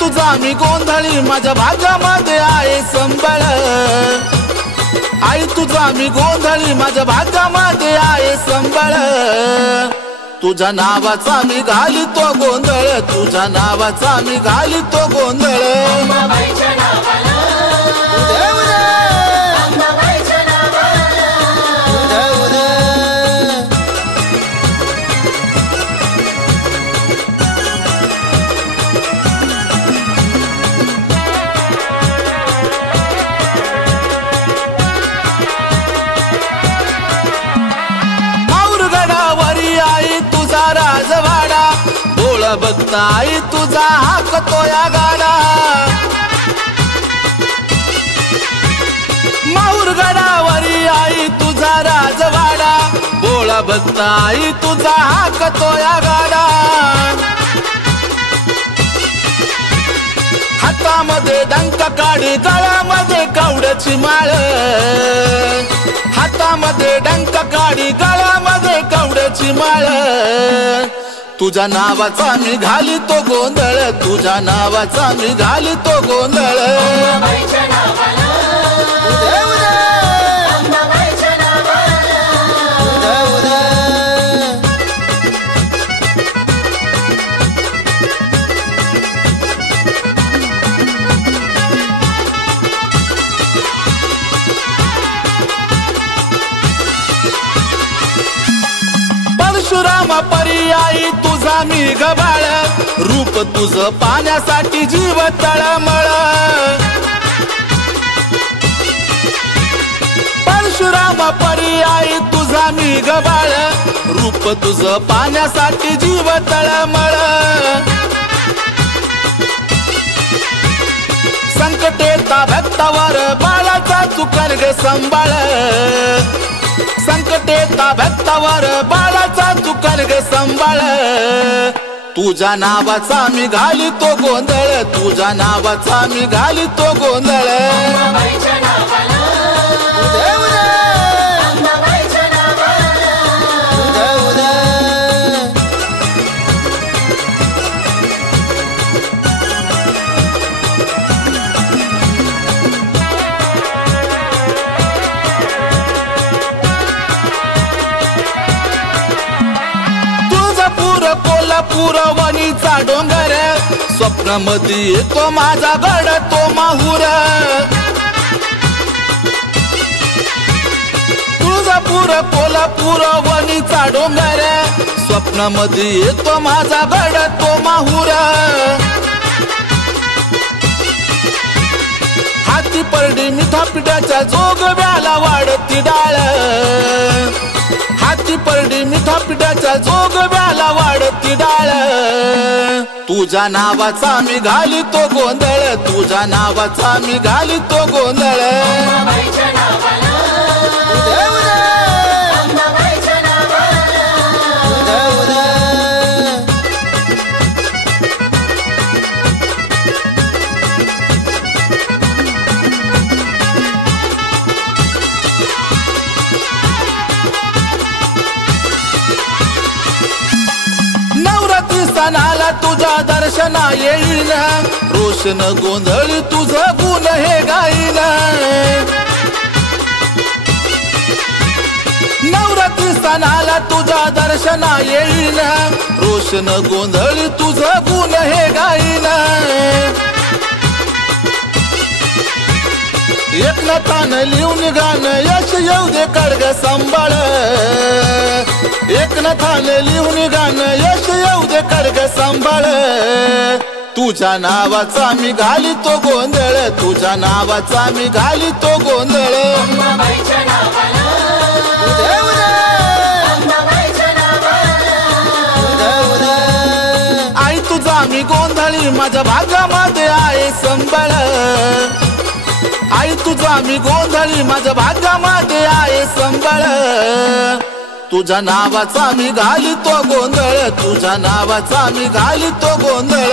तुझा मी गोंधळी माझ्या भाग्यामध्ये आहे संबळ आई तुझा मी गोंधळी माझ्या भाग्यामध्ये आहे संबळ तुझ्या नावाचा मी घालितो गोंधळ तुझ्या नावाचा मी घालितो गोंधळ राजवाडा बोळ बघता आई तुझा हाकतो या गाडा माहूरगडावरी आई तुझा राजवाडा बोळ बघता आई तुझा हाकतो या गाडा हातामध्ये डंका काढी गळ्यामध्ये कवड्याची माळ हातामध्ये डंका काढी गळ्यामध्ये कवड्याची माळ तुझ्या नावाचा मी घालितो गोंधळ तुझ्या नावाचा मी घालितो गोंधळ परशुराम पर्यायी तुझा मी गबाळ रूप तुझं पाण्यासाठी जीव तळमळ परशुराम पर्यायी तुझा मी गबाळ रूप तुझं पाण्यासाठी जीव तळमळ संकटेता भक्तावर बाळाचा चुकर ग संभाळ संकटेता भक्तावर बाळाचा चुकर ग संभाळ तुझ्या नावाचा मी घालितो गोंधळ तुझ्या नावाचा मी घालितो गोंधळ कोल्हापूर वणीचा डोंगर स्वप्नामध्ये येतो माझा गड तो माहूर तुळजापूर कोल्हापूर वणीचा डोंगर स्वप्नामध्ये येतो माझा गड तो माहूर हाती परडी मिठा पिठाच्या जोगव्याला वाढती डाळ हाती परडी मिठा पिठाच्या जोगव्याला वाढती डाळ तुझ्या नावाचा मी घालितो गोंधळ तुझ्या नावाचा मी घालितो गोंधळ सणाला तुझा दर्शना येईन रोशन गोंधळी तुझं गुण हे गाईन नवरात्री सणाला तुझा दर्शना येईन रोशन गोंधळी तुझं गुण हे गाईन एकनाथानं लिहून गाणं यश येऊ दे कडग संभाळ एकनाथानं लिहून गाणं यश येऊ दे कडग संभाळ तुझ्या नावाचा मी घालितो गोंधळ तुझ्या नावाचा मी घालितो गोंधळ आई तुझा मी गोंधळी माझ्या भाग्यामध्ये आहे संबळ आई तुझा मी गोंधळी माझ्या भाग्यामध्ये आहे संबळ तुझ्या नावाचा मी घालितो गोंधळ तुझ्या नावाचा मी घालितो गोंधळ